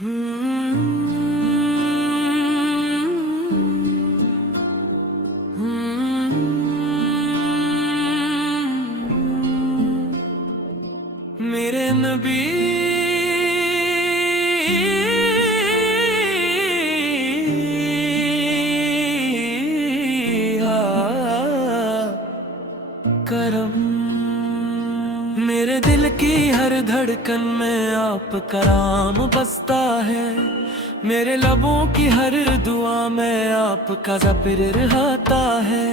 मेरे नबी करम, मेरे दिल की हर धड़कन में आपका नाम बसता है। मेरे लबों की हर दुआ में आपका ज़िक्र रहता है।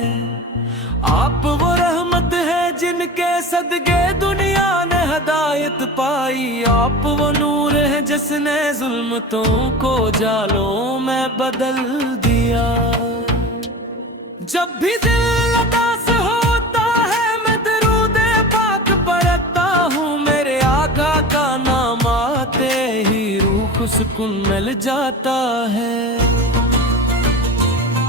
आप वो रहमत है जिनके सदके दुनिया ने हदायत पाई। आप वो नूर है जिसने जुल्मतों को जालों में बदल दिया। जब भी दिल उदास होता है मैं दरूदे पाक पढ़ता हूँ। मेरे आका का नाम आते ही रूह सुकून मिल जाता है।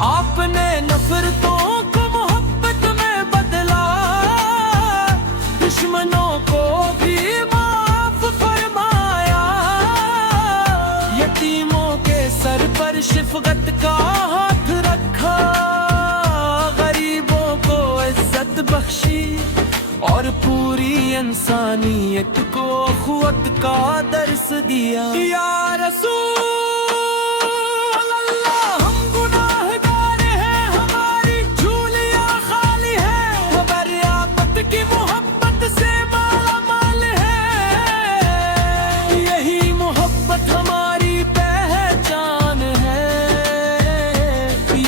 आपने नफरतों को मोहब्बत में बदला, दुश्मनों को भी माफ फरमाया। यतीमों के सर पर शफकत का हाथ रखा, गरीबों को इज्जत बख्शी और पूरी इंसानियत को अखुवत का दर्स दिया। या रसूल अल्लाह, हम गुनाहगार हैं, हमारी झोलियां खाली हैं। हमारी आफत की मोहब्बत से माला माल है। यही मोहब्बत हमारी पहचान है,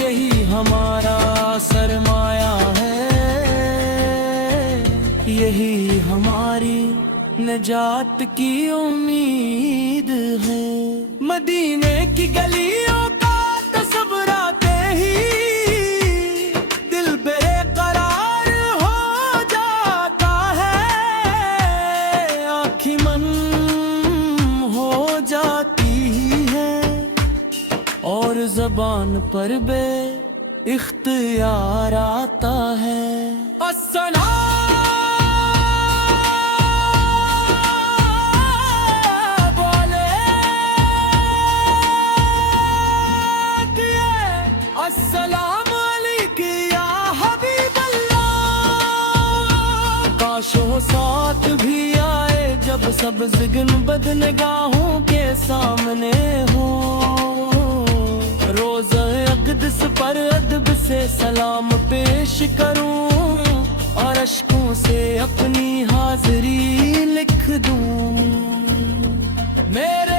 यही हमारा सरमाया है, यही हमारी निजात की उम्मीद है। मदीने की गलियों का तस्वर आते ही दिल बेकरार हो जाता है। आँखें मन हो जाती है और ज़बान पर बे इख्तियार आता है। अस्सलाम अस्सलाम अलैकुम या हबीब अल्लाह। काशो साथ भी आए जब सब गुंबद निगाहों के सामने हो। रोज़ अक़दस पर अदब से सलाम पेश करूं और अश्कों से अपनी हाज़री लिख दूं। मेरे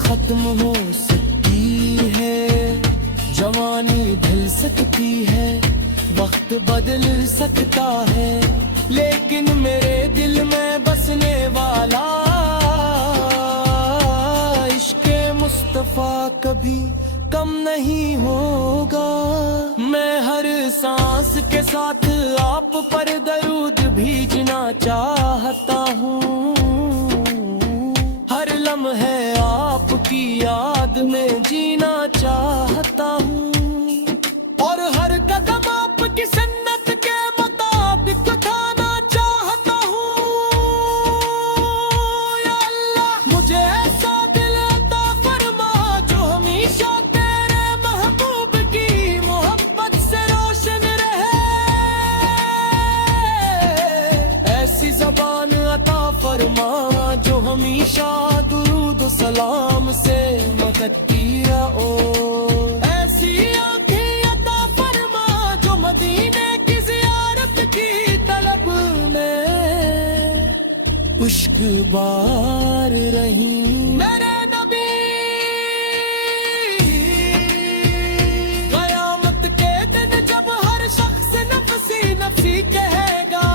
खत्म हो सकती है, जवानी ढल सकती है, वक्त बदल सकता है, लेकिन मेरे दिल में बसने वाला इश्क़े मुस्तफ़ा कभी कम नहीं होगा। मैं हर सांस के साथ आप पर दरूद भेजना चाहता हूँ। हर लम्हे आपकी याद में जीना चाहता हूँ और हर कदम आपकी सुन्नत के मुताबिक उठाना चाहता हूँ। या अल्लाह, मुझे ऐसा दिल अता फरमा जो हमेशा तेरे महबूब की मोहब्बत से रोशन रहे। ऐसी ज़बान अता फरमा जो हमेशा दुरूद सलाम से महकती रहो। ऐसी आँखें अता फरमा जो मदीने की ज़ियारत की तलब में उश्क बार रही। मेरे नबी क़यामत के दिन जब हर शख्स नफ़सी नफ़सी कहेगा,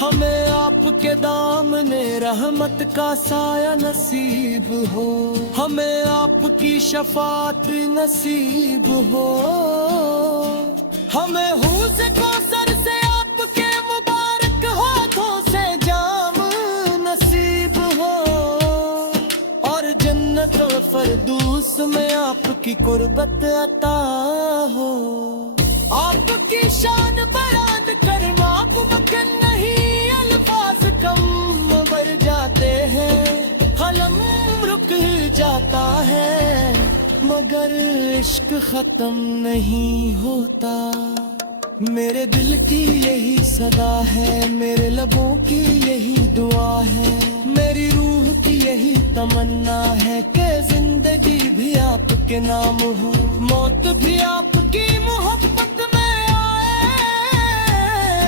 हमें आपके दामने रहमत का साया नसीब हो, हमें आपकी शफात नसीब हो। ہمیں حوض کوثر سے آپ کے مبارک ہاتھوں سے جام نصیب ہو، اور جنت فردوس میں آپ کی قربت عطا ہو۔ آپ کی شان بیان کرنا ممکن نہیں، الفاظ کم بڑھ جاتے ہیں، قلم رک جاتا ہے، مگر عشق ختم نہیں ہوتا۔ میرے دل کی یہی صدا ہے، میرے لبوں کی یہی دعا ہے، میری روح کی یہی تمنا ہے کہ زندگی بھی آپ کے نام ہو، موت بھی آپ کی محبت میں آئے،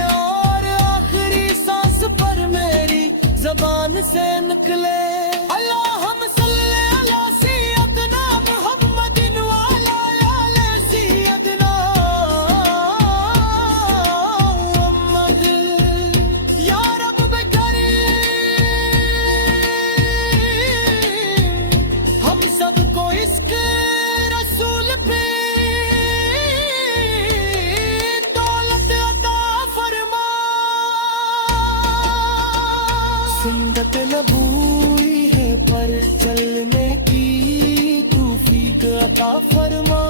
اور آخری سانس پر میری زبان سے نکلے اللہم صلی علی سیدنا محمد وعلی آل سیدنا محمد۔ یا رب کریم ہم سب کو اس کے رسول پہ دولت عطا فرما، سنت نبوی ہے پر چلنے کی توفیق عطا فرما،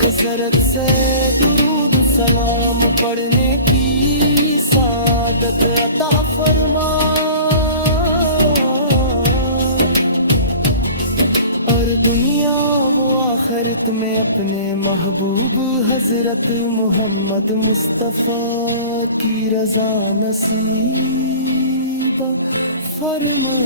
کثرت سے درود سلام پڑھنے کی سعادت عطا فرما، اور دنیا و آخرت میں اپنے محبوب حضرت محمد مصطفیٰ کی رضا نصیب فرما۔